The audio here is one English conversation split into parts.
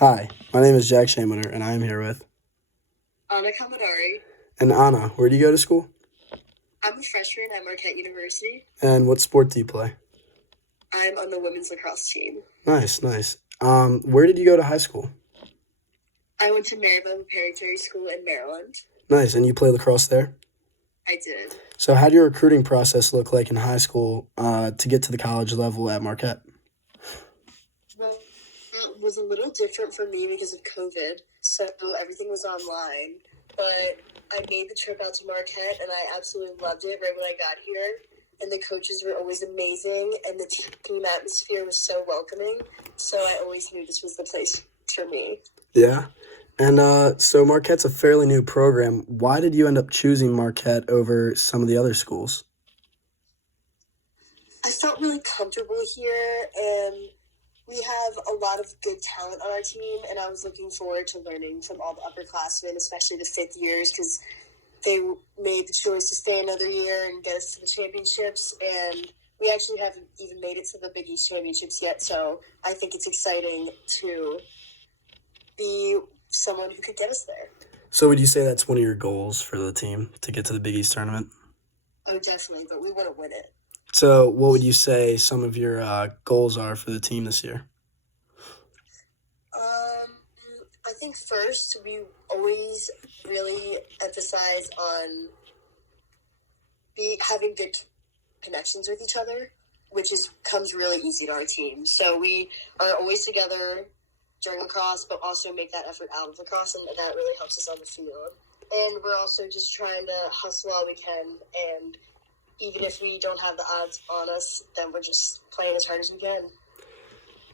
Hi, my name is Jack Shamoner, and I am here with. Anna Kamadari. And Anna, where do you go to school? I'm a freshman at Marquette University. And what sport do you play? I'm on the women's lacrosse team. Nice, nice. Where did you go to high school? I went to Maryville Preparatory School in Maryland. Nice, and you play lacrosse there? I did. So, how did your recruiting process look like in high school to get to the college level at Marquette? Well, it was a little different for me because of COVID, so everything was online. But I made the trip out to Marquette, and I absolutely loved it right when I got here. And the coaches were always amazing, and the team atmosphere was so welcoming. So I always knew this was the place for me. Yeah. And so Marquette's a fairly new program. Why did you end up choosing Marquette over some of the other schools? I felt really comfortable here, and we have a lot of good talent on our team, and I was looking forward to learning from all the upperclassmen, especially the fifth years, because they made the choice to stay another year and get us to the championships, and we actually haven't even made it to the Big East championships yet, so I think it's exciting to be someone who could get us there. So, would you say that's one of your goals for the team to get to the Big East tournament? Oh, definitely, but we want to win it. So, what would you say some of your goals are for the team this year? I think first we always really emphasize on having good connections with each other, which comes really easy to our team. So we are always together during lacrosse, but also make that effort out of lacrosse, and that really helps us on the field. And we're also just trying to hustle all we can, and even if we don't have the odds on us, then we're just playing as hard as we can.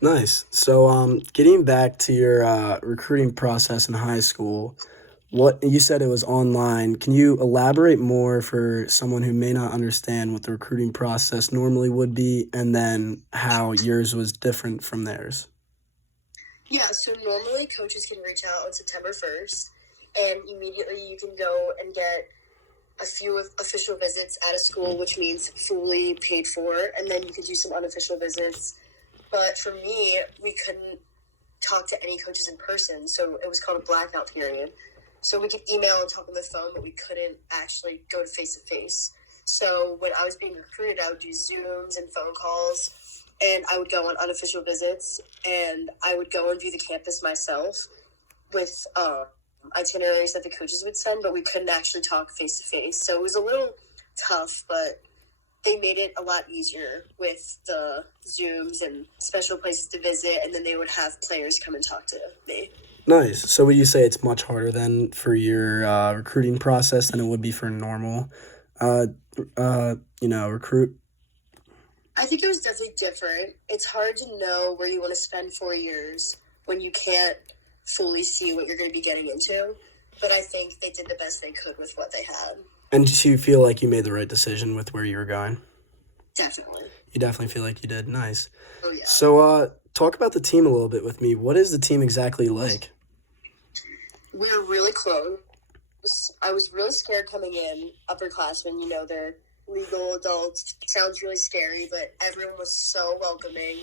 Nice. So, getting back to your recruiting process in high school, what you said it was online. Can you elaborate more for someone who may not understand what the recruiting process normally would be, and then how yours was different from theirs? Yeah, so normally coaches can reach out on September 1st, and immediately you can go and get a few official visits at a school, which means fully paid for, and then you could do some unofficial visits. But for me, we couldn't talk to any coaches in person, so it was called a blackout period. So we could email and talk on the phone, but we couldn't actually go to face-to-face. So when I was being recruited, I would do Zooms and phone calls, and I would go on unofficial visits, and I would go and view the campus myself with itineraries that the coaches would send, but we couldn't actually talk face-to-face. So it was a little tough, but they made it a lot easier with the Zooms and special places to visit, and then they would have players come and talk to me. Nice. So, would you say it's much harder then for your recruiting process than it would be for a normal, uh, recruit? I think it was definitely different. It's hard to know where you want to spend 4 years when you can't fully see what you're going to be getting into, but I think they did the best they could with what they had. And do you feel like you made the right decision with where you were going? Definitely. You definitely feel like you did. Nice. Oh, yeah. So, talk about the team a little bit with me. What is the team exactly like? We're really close. I was really scared coming in, upperclassmen, they're legal adults. It sounds really scary, but everyone was so welcoming,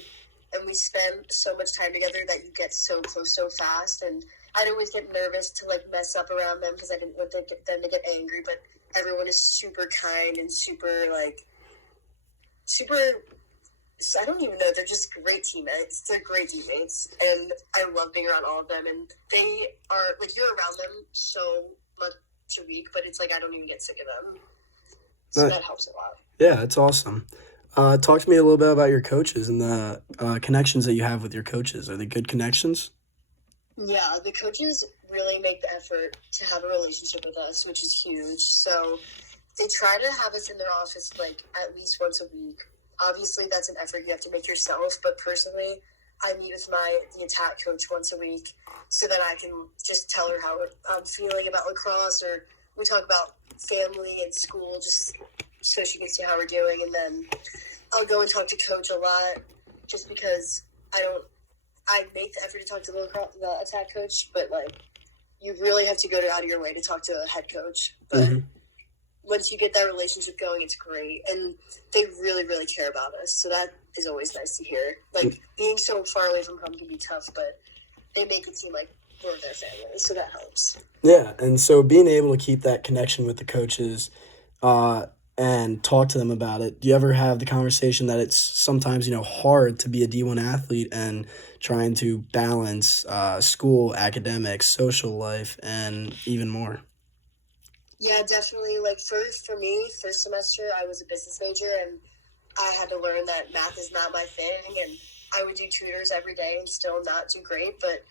and we spent so much time together that you get so close so fast, and I'd always get nervous to, mess up around them because I didn't want them to get angry, but everyone is super kind and super, I don't even know, they're just great teammates. They're great teammates, and I love being around all of them, and they are, you're around them so much a week, but it's I don't even get sick of them. So Nice. that helps a lot. Yeah, it's awesome. Talk to me a little bit about your coaches and the connections that you have with your coaches. Are they good connections? Yeah, the coaches really make the effort to have a relationship with us, which is huge. So they try to have us in their office at least once a week. Obviously, that's an effort you have to make yourself, but personally, I meet with the attack coach once a week so that I can just tell her how I'm feeling about lacrosse, or we talk about family and school just so she can see how we're doing. And then I'll go and talk to coach a lot just because I make the effort to talk to the attack coach, but you really have to go out of your way to talk to a head coach. But Hmm. once you get that relationship going, it's great. And they really, really care about us. So that is always nice to hear. Being so far away from home can be tough, but they make it seem like we're their family, so that helps. Yeah, and so being able to keep that connection with the coaches, uh, and talk to them about it. Do you ever have the conversation that it's sometimes, hard to be a D1 athlete and trying to balance school, academics, social life, and even more? Yeah, definitely. Like for me, first semester I was a business major, and I had to learn that math is not my thing, and I would do tutors every day and still not do great. But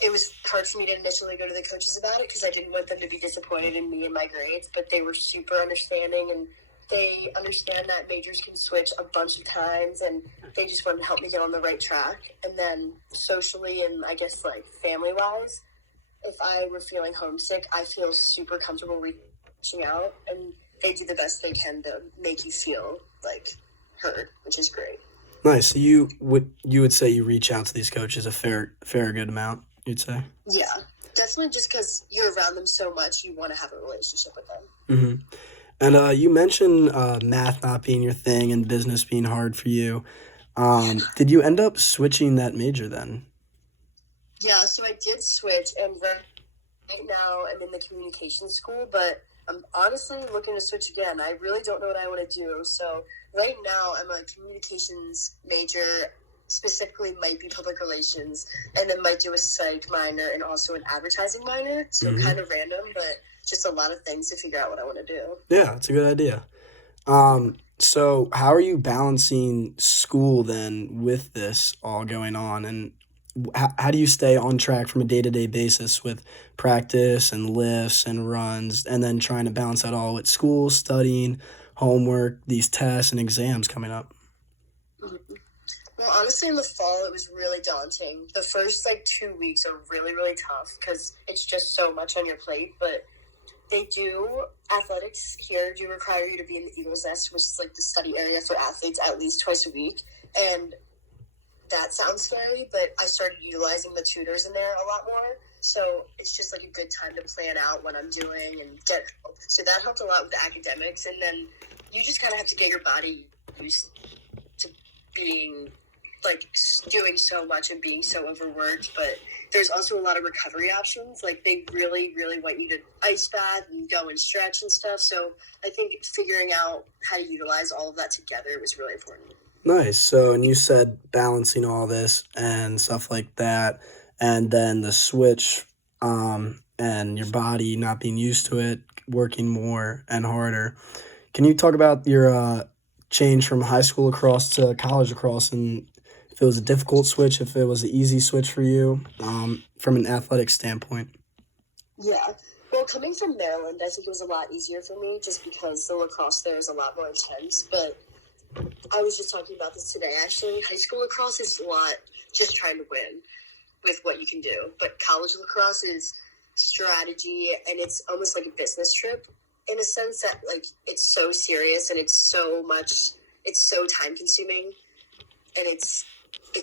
it was hard for me to initially go to the coaches about it because I didn't want them to be disappointed in me and my grades. But they were super understanding, and they understand that majors can switch a bunch of times, and they just wanted to help me get on the right track. And then socially and I guess like family wise, if I were feeling homesick, I feel super comfortable reaching out, and they do the best they can to make you feel like heard, which is great. Nice. So you would say you reach out to these coaches a fair good amount, you'd say? Yeah, definitely. Just because you're around them so much, you want to have a relationship with them. Hmm. And you mentioned math not being your thing and business being hard for you. Did you end up switching that major then? Yeah, so I did switch, and right now I'm in the communication school, but I'm honestly looking to switch again. I really don't know what I want to do. So right now I'm a communications major, specifically might be public relations, and then might do a psych minor and also an advertising minor. So Hmm. kind of random, but just a lot of things to figure out what I want to do. Yeah, it's a good idea. So how are you balancing school then with this all going on? And how do you stay on track from a day-to-day basis with practice and lifts and runs, and then trying to balance that all with school, studying, homework, these tests and exams coming up? Mhm. Well, honestly, in the fall, it was really daunting. The first 2 weeks are really, really tough because it's just so much on your plate. But they do athletics here do require you to be in the Eagles Nest, which is like the study area for athletes at least twice a week. And that sounds scary, but I started utilizing the tutors in there a lot more. So it's just like a good time to plan out what I'm doing and get help. So that helped a lot with the academics. And then you just kind of have to get your body used to being doing so much and being so overworked. But there's also a lot of recovery options. Like they really, really want you to ice bath and go and stretch and stuff. So I think figuring out how to utilize all of that together was really important. Nice. So, and you said balancing all this and stuff like that, and then the switch, and your body not being used to it, working more and harder. Can you talk about your change from high school lacrosse to college lacrosse, and if it was a difficult switch, if it was an easy switch for you, from an athletic standpoint? Yeah. Well, coming from Maryland, I think it was a lot easier for me just because the lacrosse there is a lot more intense. But I was just talking about this today. Actually, high school lacrosse is a lot just trying to win with what you can do. But college lacrosse is strategy, and it's almost like a business trip in a sense that it's so serious and it's so time consuming, and it's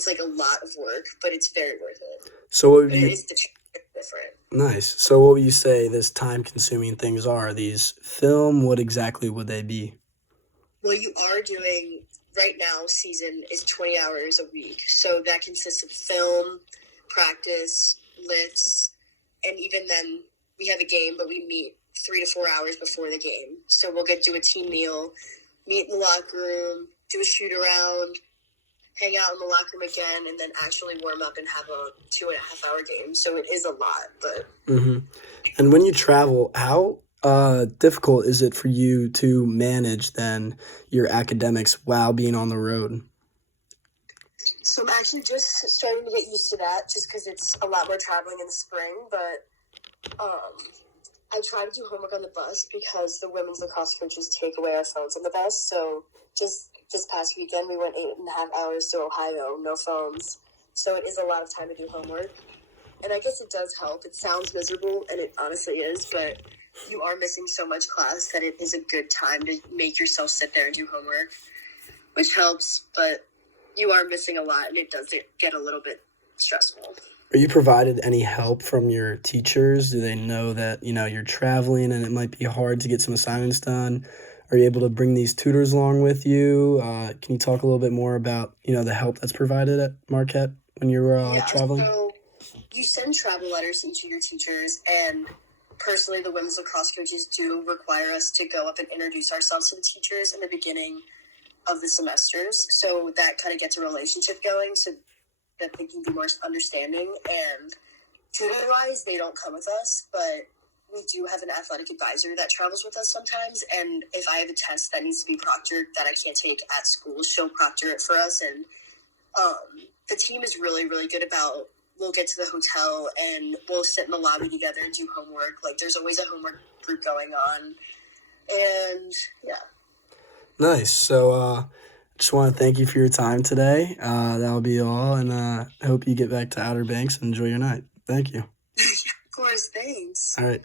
like a lot of work, but it's very worth it. So, what would But it you is different. Nice. So, what would you say this time-consuming things are? These film? What exactly would they be? Well, you are doing right now. Season is 20 hours a week, so that consists of film, practice, lifts, and even then we have a game, but we meet 3 to 4 hours before the game. So we'll do a team meal, meet in the locker room, do a shoot around, hang out in the locker room again, and then actually warm up and have a 2.5 hour game. So it is a lot, but Hmm. And when you travel, how difficult is it for you to manage then your academics while being on the road? so I'm actually just starting to get used to that just because it's a lot more traveling in the spring. But I try to do homework on the bus because the women's lacrosse coaches take away our phones on the bus. So just this past weekend, we went 8.5 hours to Ohio, no phones. So it is a lot of time to do homework. And I guess it does help. It sounds miserable, and it honestly is, but you are missing so much class that it is a good time to make yourself sit there and do homework, which helps, but you are missing a lot, and it does get a little bit stressful. Are you provided any help from your teachers? Do they know that, you're traveling and it might be hard to get some assignments done? Are you able to bring these tutors along with you? Can you talk a little bit more about, the help that's provided at Marquette when you're Yeah, traveling? so you send travel letters to each of your teachers, and personally, the women's lacrosse coaches do require us to go up and introduce ourselves to the teachers in the beginning of the semesters. So that kind of gets a relationship going so that they can be more understanding. And tutor-wise, they don't come with us, but we do have an athletic advisor that travels with us sometimes. And if I have a test that needs to be proctored that I can't take at school, she'll proctor it for us. And the team is really, really good about, we'll get to the hotel and we'll sit in the lobby together and do homework. Like, there's always a homework group going on. And yeah. Nice. So, just want to thank you for your time today. That'll be all, and I hope you get back to Outer Banks and enjoy your night. Thank you. Of course, thanks. All right.